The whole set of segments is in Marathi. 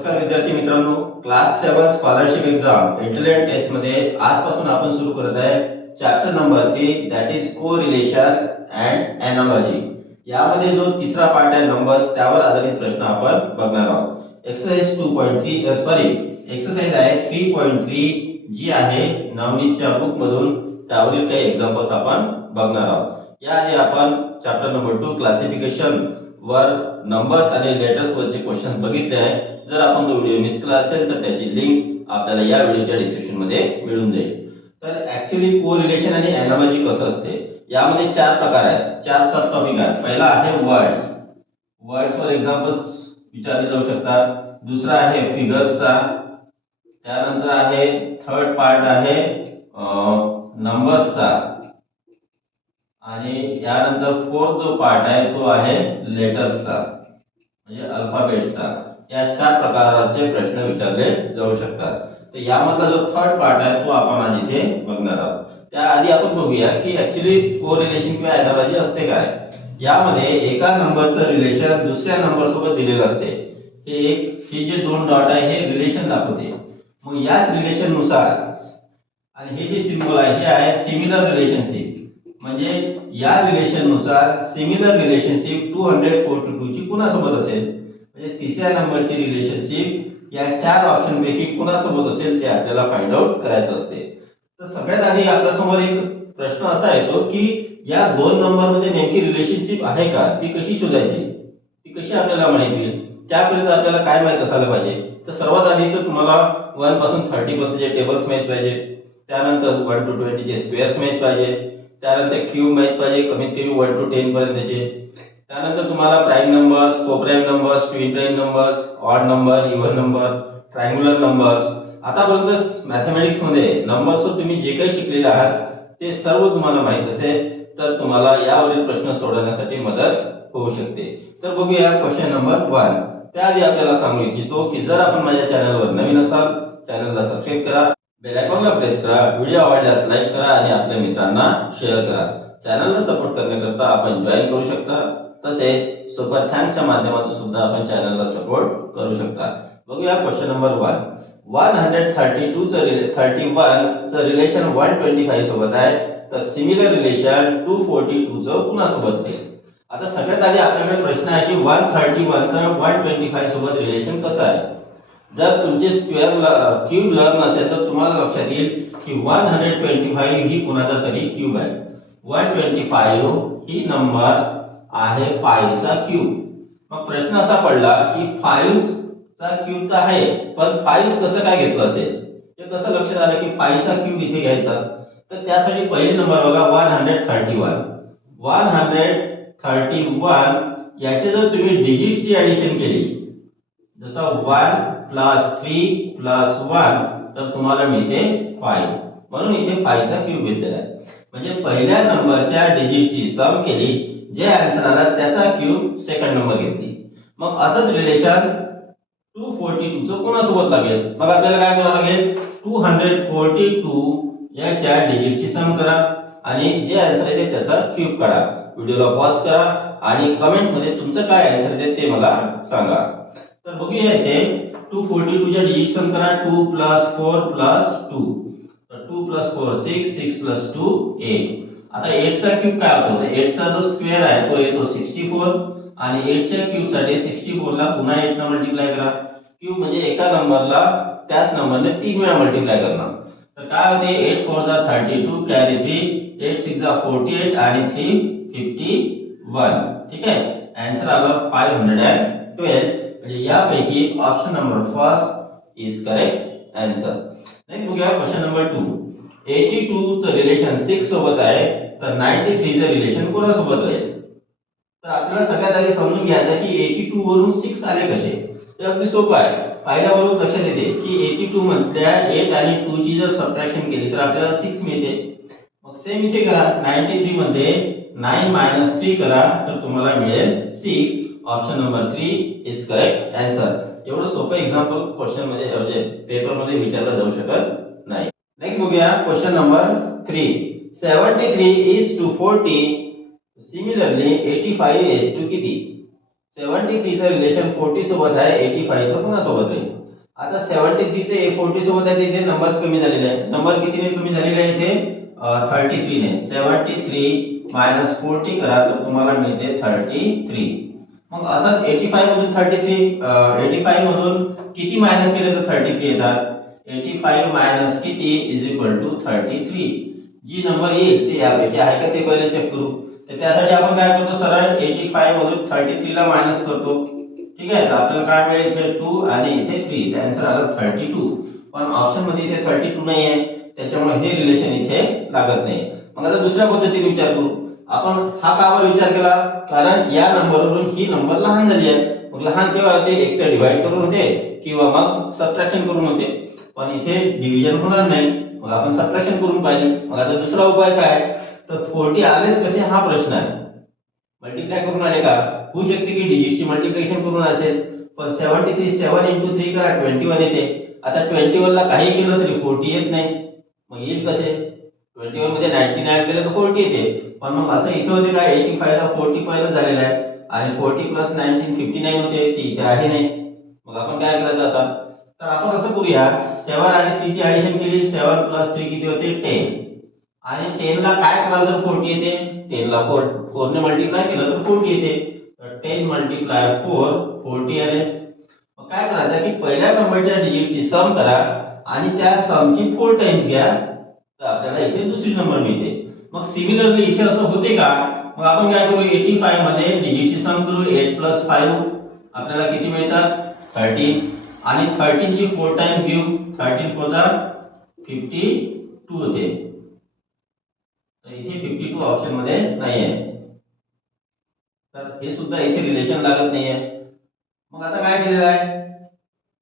नमस्कार विद्यार्थी मित्रांनो, class 7 scholarship exam intelligent test मध्ये आजपासून आपण सुरू करत आहे chapter number 3 that is correlation and analogy. यामध्ये जो तिसरा पार्ट आहे नंबर्स त्यावर आधारित प्रश्न आपण बघणार आहोत। एक्सरसाइज 2.3 एक्सरसाइज आहे 3.3 जी आहे नवनीतच्या बुक मधून त्यावरील काही एक्झाम्पल्स आपण बघणार आहोत। याआधी आपण चॅप्टर नंबर 2 क्लासिफिकेशन वर नंबर्स आणि लेटर्स वरचे क्वेश्चन बघितले आहे। जर आपण तो व्हिडिओ मिस केला असेल तर त्याची लिंक आपल्याला या व्हिडिओच्या डिस्क्रिप्शन मध्ये मिळून जाईल। तर ऍक्च्युअली कोरिलेशन आणि एनालॉजी कसं असते यामध्ये चार प्रकार आहेत, चार सब टॉपिक आहेत। पहिला आहे वर्ड्स वर एक्झाम्पल्स विचारले जाऊ शकतात। दुसरा आहे फिगर्सचा, त्यानंतर आहे थर्ड पार्ट आहे नंबर्सचा आणि यानंतर फोर्थ जो पार्ट आहे तो आहे लेटर्सचा म्हणजे अल्फाबेट्सचा। या चार प्रकारचे प्रश्न विचारले जाऊ शकतात। तर यामधला जो थर्ड पार्ट आहे तो आपण आज इथे बघणार आहोत। त्याआधी आपण बघूया की ऍक्च्युअली कोरिलेशन किंवा एनालॉजी असते काय। यामध्ये एका नंबरचं रिलेशन दुसऱ्या नंबर सोबत दिलेलं असते। हे जे दोन डॉट आहे हे रिलेशन दाखवते। मग याच रिलेशन नुसार आणि हे जे सिम्बॉल आहे हे आहे सिमिलर रिलेशनशिप, म्हणजे या रिलेशन नुसार सिमिलर रिलेशनशिप 242 ची कुणासोबत असेल, म्हणजे तिसऱ्या नंबरची रिलेशनशिप या चार ऑप्शन पैकी कुणासोबत असेल ते आपल्याला फाइंड आउट करायचं असते। तर सगळ्यात आधी आपल्या समोर एक प्रश्न असा येतो की या दोन नंबर मध्ये नेमकी रिलेशनशिप आहे का, ती कशी शोधायची, ती कशी आपल्याला माहिती होईल, त्याकरिता आपल्याला काय माहित असायला पाहिजे। तर सर्वात आधी तर तुम्हाला 1 पासून 30 पर्यंतचे टेबल्स माहित पाहिजे, त्यानंतर 1 to 20 चे स्क्वेअर्स माहित पाहिजे, त्यानंतर क्यूब माहित पाहिजे कमीत कमी 1 to 10 पर्यंतचे, त्यानंतर तुम्हाला prime numbers, coprime numbers, twin prime numbers, odd number, even number, triangular numbers. आतापर्यंत मॅथमॅटिक्स मध्ये नंबर्सवर तुम्ही जे काही शिकलेले आहात ते सर्व तुम्हाला माहित असेल तर तुम्हाला यावरील प्रश्न सोडवण्यासाठी मदत होऊ शकते। तर बघूया क्वेश्चन नंबर 1। त्याआधी आपल्याला सांगू इच्छितो की जर आपण माझ्या चॅनलवर नवीन असाल चॅनलला सबस्क्राइब करा, बेल आयकॉनला प्रेस करा, व्हिडिओ आवडल्यास लाईक करा आणि आपल्या मित्रांना शेअर करा। चॅनलला सपोर्ट करण्याकरता आपण जॉइन करू शकता, तसेच सुपर थँक्सच्या माध्यमातून सुद्धा आपण चॅनलला सपोर्ट करू शकता। बघूया क्वेश्चन नंबर 1। 132 चं रिलेशन 125 सोबत आहे, तर सिमिलर रिलेशन 242 चं कुणासोबत आहे। आता सगळ्यात आधी आपल्याकडे प्रश्न आहे की 131 चं 125 सोबत रिलेशन कसं आहे। जर तुमचे स्क्वेअर क्यूब लर्न असेल तर तुम्हाला लक्षात येईल की 125 ही कुणाचा तरी क्यूब आहे। 125 ही नंबर आहे 5 चा क्यूब। मग प्रश्न असा पडला की 5 चा क्यूब तर आहे पण 5 कसं काय घेतलं असेल, हे कसं लक्षात आलं की 5 चा क्यूब इथे घ्यायचा। तर त्यासाठी पहिली नंबर बघा 131 याचे जर तुम्ही डिजिट्सची ऍडिशन केली जसं 1 + 3 + 1 तर तुम्हाला मिळते 5, म्हणून इथे 5 चा क्यूब घेतलेला आहे। म्हणजे पहिल्या नंबरच्या डिजिटची सम केली, जे आन्सर आला त्याचा क्यूब सेकंड नंबर घेतली। मग असंच रिलेशन 242 चं कोणासोबत लागेल, मग आपल्याला काय करावं लागेल 242 याच्या डिजिटची सम करा आणि जे आन्सर आहे त्याचा क्यूब काढा। व्हिडिओला पॉज करा आणि कमेंट मध्ये तुमचं काय आन्सर आहे ते मला सांगा। तर बघूया इथे 242 च्या डिजिट सम करा, 2 + 4 + 2, तर 2 + 4 6, 6 + 2 8। आता 8 चा क्यूब काय होतो, 8 चा जो स्क्वेअर आहे तो येतो 64 आणि 8 च्या क्यूब साठी 64 ला पुन्हा 8 ने मल्टिप्लाय करा। क्यूब म्हणजे एका नंबरला त्याच नंबरने 3 वेळा मल्टिप्लाय करणार। तर काय होते 8 4 जा 32 कॅरी 3, 8 6 जा 48 आणि 3 51। ठीक आहे, आन्सर आला 512। म्हणजे यापैकी option number first is correct answer. Next बघूया क्वेश्चन नंबर 2। 82 चं रिलेशन 6 सोबत आहे, तर 93 चं रिलेशन कोणासोबत राहील। तर आपल्याला सगळ्यात आधी समजून घ्यायचं की 82 वरून 6 आले कसे। तर अगदी सोपं आहे, पाहिल्यावरून लक्षात येते की 82 मधल्या 8 आणि 2 ची जर सबट्रॅक्शन केली तर आपल्याला 6 मिळते। मग सेम इथे करा, 93 मध्ये 9 - 3 करा तर तुम्हाला मिळेल 6। Option number 3 is correct answer. एवढं सोपं एक्झाम्पल क्वेश्चन मध्ये म्हणजे पेपर मध्ये विचारलं जाऊ शकत नाही। नेक्स्ट बघूया question number 3। 73 is to 40, similarly 85 is to किती। 73 चं रिलेशन 40 सोबत आहे, 85 चं पुन्हा सोबत आहे. आता 73 चे 40 सोबत आहे, इथे नंबर्स कमी झालेले आहे. नंबर कितीने कमी झालेले आहे इथे? 33 ने. 73 मायनस 40 करा तर तुम्हाला मिळते 33. मग असंच 85 मधून 33 85 मधून किती मायनस केले तर 33 येतात? 85 मायनस किती इज इक्वल टू 33. जी नंबर येईल ते यापैकी आहे का ते पहिले चेक करू. तर त्यासाठी आपण काय करतो, सरळ 85 मधून 33 ला मायनस करतो. ठीक आहे, तर आपल्याला काय मिळेल? इथे 2 आणि इथे 3. तर आन्सर आला 32. पण ऑप्शन मध्ये इथे 32 नाही आहे, त्याच्यामुळे हे रिलेशन इथे लागत नाही. मग आता दुसऱ्या पद्धतीने विचार करू. आपण हा का बरं विचार केला? कारण या नंबरवरून ही नंबर लहान झाली आहे. मग लहान केव्हा होते? एक तर डिवाइड करून होते किंवा मग सबट्रॅक्शन करून होते. पण इथे डिव्हिजन होणार नाही, मग आपण सबट्रॅक्शन करून पाहिजे. मग आता दुसरा उपाय काय? तर 40 आलेच कसे हा प्रश्न आहे. मल्टिप्लाय करून आले का? होऊ शकते की डिजिटची मल्टिप्लिकेशन करून असेल. पण 73 7 into 3 करा 21 येते. आता 21 ला काही केलं तरी 40 येत नाही, मग येईल कसे? 21 मध्ये 99 केलं तर 40 येते. पण मग असं इथे होते का? 85 ला 40 पहिलं झालेलं आहे आणि 40 प्लस 19 59 होते, ती इथे आहे नाही. मग आपण काय करायचं आता? तर आपण असं करूया, 7 आणि 3 ची ऍडिशन केली. 7 प्लस 3 किती होते? 10. आणि 10 ला काय कराल तर 40 येते. 10 ला 4 ने मल्टिप्लाय केलं तर 40 येते. तर 10 मल्टिप्लाय 4 40 आले. मग काय करायचं की पहिल्या नंबरच्या डिजिटची सम करा आणि त्या समची 4 टाइम्स घ्या, तर आपल्याला इथे दुसरी नंबर मिळते. मग सिमिलरली इथे असं होते का? मग आपण काय करू? 85 मध्ये डिजिटची सम करू. 8 प्लस 5 आपल्याला किती मिळतात? 13. आणि 13 ची 4 टाइम्स घेऊ. 13 4 जा 52 होते. तर इथे 52 ऑप्शन मध्ये नाही आहे, तर हे सुद्धा इथे रिलेशन लागत नाहीये. मग आता काय केलेलं आहे?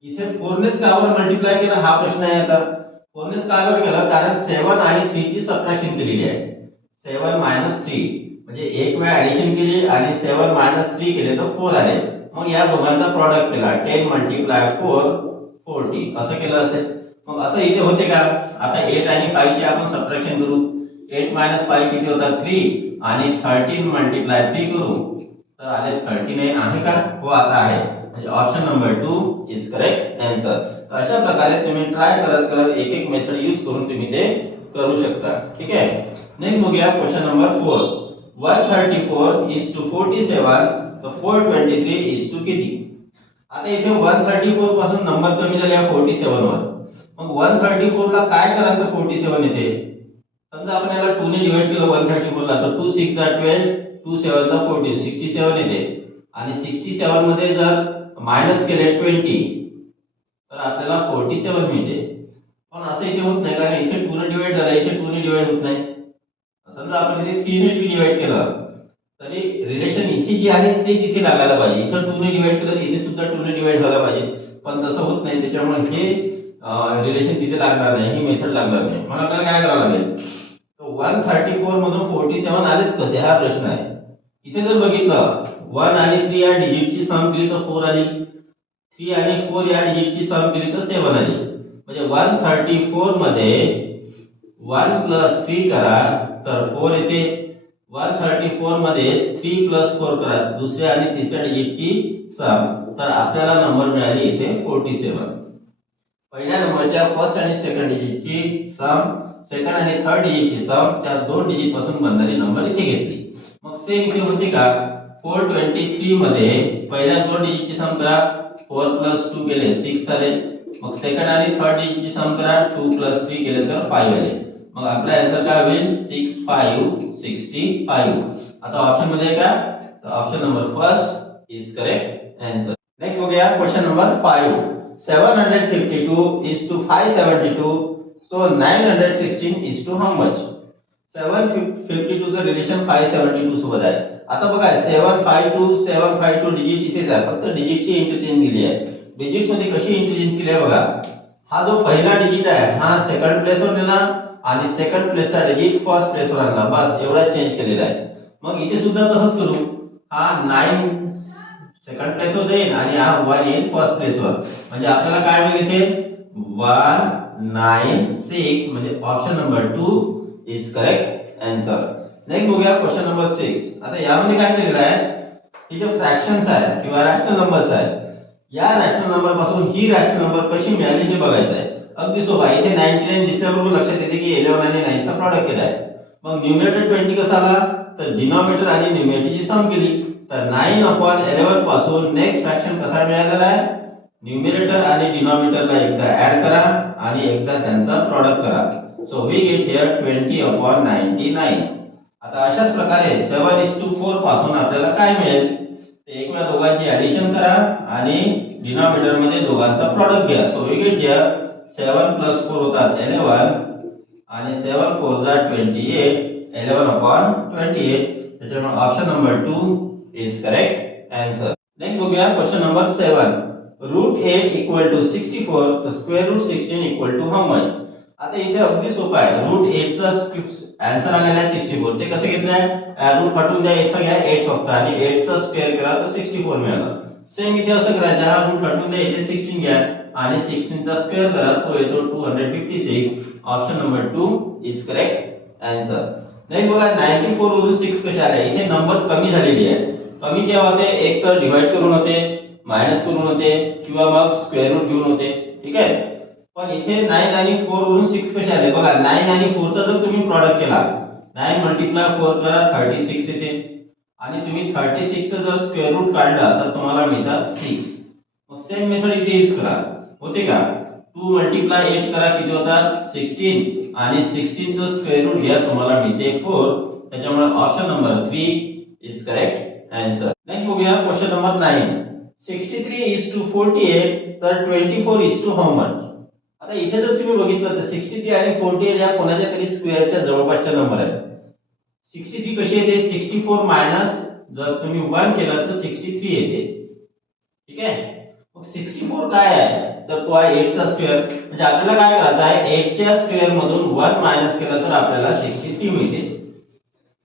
इथे 4 नेच का बरं मल्टिप्लाय केलं हा प्रश्न आहे. आता 4 नेच का बरं केलं? कारण 7 आणि 3 ची सबट्रॅक्शन केलेली आहे. 7 मायनस 3 म्हणजे एक वेळा ऍडिशन केली आणि 7 मायनस 3 केले तर 4 आले. मग या दोघांचा प्रॉडक्ट केला. 10 मल्टिप्लाय 4 40 असं केलं असेल. मग असं इथे होते का? आता 8 आणि 5 ची आपण सबट्रॅक्शन करू. 8 मायनस 5 किती होतात? 3. आणि 13 मल्टिप्लाय 3 करू तर आले 39 आहे का? हो आता आहे. म्हणजे option number 2 is correct answer. तर अशा प्रकारे तुम्ही ट्राय करत करत एक एक मेथड यूज करून तुम्ही ते करू शकता. ठीक आहे. नेक्स्ट बघूया क्वेश्चन नंबर 4. 134 is to 47 तर 423 is to किती? आता इथे 134 पासून नंबर कमी झाले 47 वर. मग 134 ला काय कराल तर 47 येते? समजा आपण याला 2 ने डिवाइड केलं 134 ला, तर 2 6 जा 12, 2 7 जा 14, 67 येते. आणि 67 मध्ये जर मायनस केले 20 तर आपल्याला 47 मिळते. पण असं इथे होत नाही, कारण इथे 2 ने डिवाइड झाला, इथे 2 ने डिवाइड होत नाही. समजा आपण इथे 3 ने डिवाइड केलं तरी रिलेशन इथे जी आहे तेच इथे लागायला पाहिजे. इथे 2 ने डिवाइड केलं इथे सुद्धा 2 ने डिवाइड व्हायला पाहिजे, पण तसं होत नाही. त्याच्यामुळे हे रिलेशन तिथे लागणार नाही, ही मेथड लागणार नाही. मग आपल्याला काय करावं लागेल? तो 134 मधून 47 आलेच कसे हा प्रश्न आहे. इथे जर बघितलं 1 आणि 3 या डिजिटची सम केली तर 4 आली. 3 आणि 4 या डिजिटची सम केली तर 7 आली. म्हणजे 134 मध्ये 1 प्लस 3 करा तर 4 येते. 134 मध्ये 3 प्लस 4 करा दुसऱ्या आणि तिसऱ्या डिजिटची सम, तर आपल्याला नंबर मिळाली इथे 47. पहिल्या नंबरच्या फर्स्ट आणि सेकंड डिजिटची सम, सेकंड आणि थर्ड डिजिटची सम, त्या दोन डिजिट पासून बनणारी नंबर इथे घेतली. मग सेम इथे होते का? 423 मध्ये पहिल्या दोन डिजिटची सम करा. 4 प्लस 2 केले 6 आले. मग सेकंड आणि थर्ड डिजिटची सम करा. 2 प्लस 3 केले तर 5 आले. मग आपला आन्सर काय होईल? 6 5 65. आता ऑप्शन मध्ये का? तर option number first is correct answer. Next हो गया question number 5. 752 is to 572, so 916 is to how much? 752 चं रिलेशन 572 सोबत आहे. आता बघा 752 डिजिट्स इथेच आहे, फक्त डिजिटची इंटरचेंज केली आहे. डिजिट्स मध्ये कशी इंटरचेंज केली आहे बघा. हा जो पहिला डिजिट आहे हा सेकंड प्लेसवर नेला आणि सेकंड प्लेसचा डिजिट फर्स्ट प्लेसवर आणला, बस एवढा चेंज केलेला आहे. मग इथे सुद्धा तसंच करू. हा 9 सेकंड प्लेसवर जाईल आणि हा 1 येईल फर्स्ट प्लेसवर. म्हणजे आपल्याला काय मिळेल इथे? 196 म्हणजे option number 2 is correct answer. Next बघूया क्वेश्चन नंबर 6. आता यामध्ये काय केलेलं आहे? हे जे फ्रॅक्शन्स आहे किंवा रॅशनल नंबर्स आहे, या रॅशनल नंबर पासून ही रॅशनल नंबर कशी मिळाली हे बघायचं आहे. अगदी सोपं आहे. इथे 99 दिसल्याबरोबर लक्षात येते की 11 आणि 9 चा प्रॉडक्ट केला आहे. मग न्यूमरेटर 20 कसा आला, तर डिनॉमिनेटर आणि न्यूमरेटरची सम केली. तर 9/11 पासून नेक्स्ट फ्रॅक्शन कसा मिळालेला आहे, न्यूमरेटर आणि डिनॉमिनेटरला एकदा ऍड करा आणि एकदा त्यांचा प्रॉडक्ट करा. So we get here 20/99. आता अशाच प्रकारे 7:4 पासून आपल्याला काय मिळेल, ते एकमेव दोघांची ऍडिशन करा आणि डिनॉमिनेटर मध्ये दोघांचा प्रॉडक्ट घ्या. सो वी गेट हियर 7 + 4 होतात 11 आणि 7 4 28, 11/28. त्याच्यामुळे option number 2 is correct answer. Next बघूया क्वेश्चन नंबर 7. √8 = 64 तर स्क्वेअर रूट 16 = हाऊ मच. आता इथे अगदी सोपं आहे. √8 चा आन्सर आलेला आहे 64. ते कसं घेतलंय, रूट हटवून द्या, याचा घ्या 8 फक्त आणि 8 चा स्क्वेअर केला तर 64 मिळाला. सेम इथे असं करायचं, हा रूट हटवून द्या, याचे 16 घ्या आणि 16 चा स्क्वेअर करा, तो येतो 256. Option number 2 is correct answer. Next बघा 94 वरून 6 कसे आले. इथे नंबर कमी झालेली आहे. कमी केव्हा होते, एक तर डिवाइड करून होते, मायनस करून होते किंवा मग स्क्वेअर रूट घेऊन होते. ठीक आहे. पण इथे 9 आणि 4 वरून 6 कसे आले बघा. 9 आणि 4 चा जर तुम्ही प्रॉडक्ट केला, 9 × 4 करा 36 येते आणि तुम्ही 36 चा जर स्क्वेअर रूट काढला तर तुम्हाला मिळतात 6. मग सेम मेथड इथे यूज करा, होते का. 2 × 8 करा, किती होतात 16 आणि 16 चा स्क्वेअर रूट घ्या, तुम्हाला मिळते 4. त्याच्यामुळे option number 3 is correct answer. Next बघूया क्वेश्चन नंबर 9. 63:48 तर 24 हाऊ मच. आता इथे जर तुम्ही बघितलं तर 63 आणि 48 या कोणाच्या तरी स्क्वेअरच्या जवळपासच्या नंबर आहेत. 63 कशी येते, 64 मायनस जर तुम्ही 1 केलं तर 63 येते. ठीक आहे. मग 64 काय आहे, तर तो आहे 8 चा स्क्वेअर. म्हणजे आपल्याला काय करायचं आहे, 8 च्या स्क्वेअर मधून 1 मायनस केलं तर आपल्याला 63 मिळते.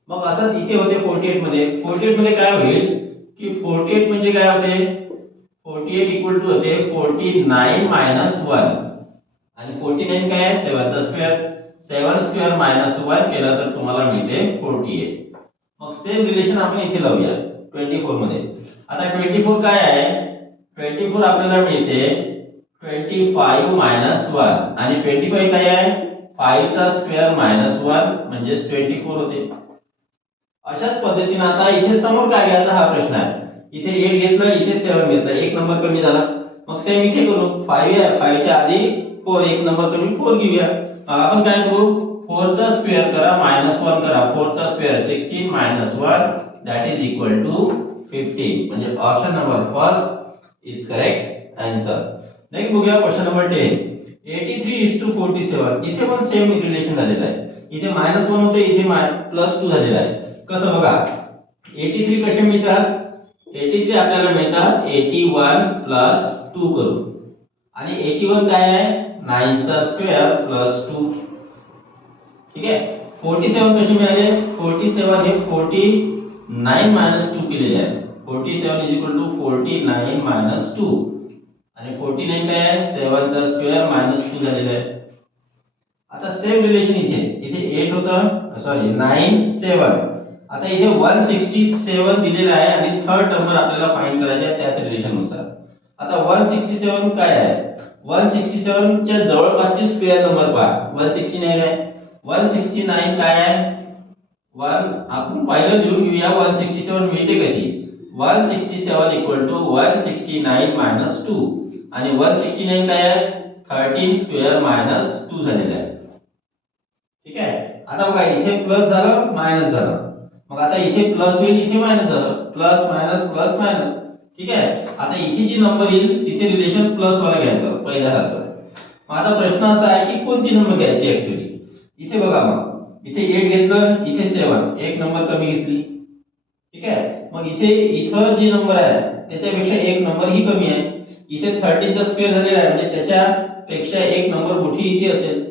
मग असंच इथे होते 48 मध्ये. 48 मध्ये काय होईल की 48 म्हणजे काय होते, 48 इक्वल टू होते 49 मायनस 1 आणि 49 काय आहे, 7 चा स्क्वेअर. 7 स्क्वेअर मायनस 1 केला तर तुम्हाला मिळते 48. मग सेम रिलेशन आपण इथे लावूया 24 मध्ये. आता 24 काय आहे, 24 आपल्याला मिळते 25 मायनस 1 आणि 25 काय आहे, 5 चा स्क्वेअर मायनस 1 म्हणजे 24 होते. अशाच पद्धतीने आता इथे समोर काय घ्यायचा हा प्रश्न आहे. इथे 8 घेतलं, इथे 7 घेतलं, एक नंबर कमी झाला. मग सेम इथे करू, 5 आहे, 5 च्या आधी 4, एक नंबर कमी 4 घेऊया. आपण काय करू, 4 चा स्क्वेअर करा मायनस 1 करा. 4 चा square 16 minus 1 that is equal to 15. म्हणजे option number first is correct answer. Next बघूया क्वेश्चन नंबर 10. 83:47. इथे पण सेम रिलेशन झालेलं आहे. इथे -1 होते, इथे +2 झालेला आहे. कसं बघा, 83 कसे मिळतात, 83 आपल्याला मिळतात 81 + 2 करून आणि 81 काय आहे, 9 चा स्क्वेअर + 2. ठीक आहे. 47 कसे मिळाले, 47 हे 49 - 2 केलेले आहे. 47 = 49 - 2 आणि 49 काय आहे, 7 चा स्क्वेअर -2 झालेला आहे. आता सेम रिलेशन इथे 8 होतं, सॉरी 9 7. आता इथे 167 दिलेला आहे आणि थर्ड नंबर आपल्याला फाइंड करायचा आहे त्याच रिलेशन नुसार. आता 167 काय आहे, 167 च्या जवळपासचे स्क्वेअर नंबर पहा. 169 आहे, 169 काय आहे, 1 आपण पहिलं लिहून घेऊया 167 मिळते कशी. 167 = 169 - 2 आणि 169 काय आहे, 13 स्क्वेअर -2 झालेला आहे. ठीक आहे. आता बघा इथे प्लस झालं, मायनस झालं. मग आता इथे प्लस होईल, इथे मायनस झालं, प्लस मायनस मायनस. ठीक आहे. आता इथे जी नंबर येईल तिथे रिलेशन प्लस वाला घ्यायचं पहिल्यासारखं. मग आता प्रश्न असा आहे की कोणती नंबर घ्यायची ऍक्च्युअली. इथे बघा, मग इथे 8 घेतलं, इथे 7, एक नंबर कमी घेतली. ठीक आहे. मग इथं जी नंबर आहे त्याच्यापेक्षा एक नंबर ही कमी आहे. इथे 13 चा स्क्वेअर झालेला आहे म्हणजे त्याच्यापेक्षा एक नंबर मोठी इथे असेल,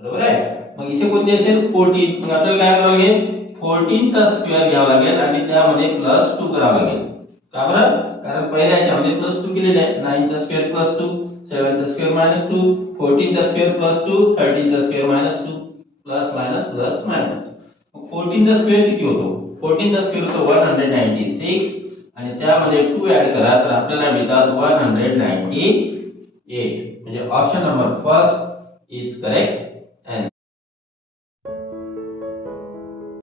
बरोबर आहे. मग इथे कोणती असेल, 14. मग आपल्याला काय करावं लागेल, 14 चा स्क्वेअर घ्यावा लागेल आणि त्यामध्ये +2 करावा लागेल. का बरं, कारण पहिल्या याच्यामध्ये +2 केलेले आहे. 9 चा स्क्वेअर +2, 7 चा स्क्वेअर -2, 14 चा स्क्वेअर +2, 13 चा स्क्वेअर -2, प्लस मायनस. मग 14 चा स्क्वेअर किती होतो, 14 चा स्क्वेअर होतो 196 आणि त्यामध्ये 2 ऍड करा तर आपल्याला मिळतात 198 म्हणजे option number first is correct.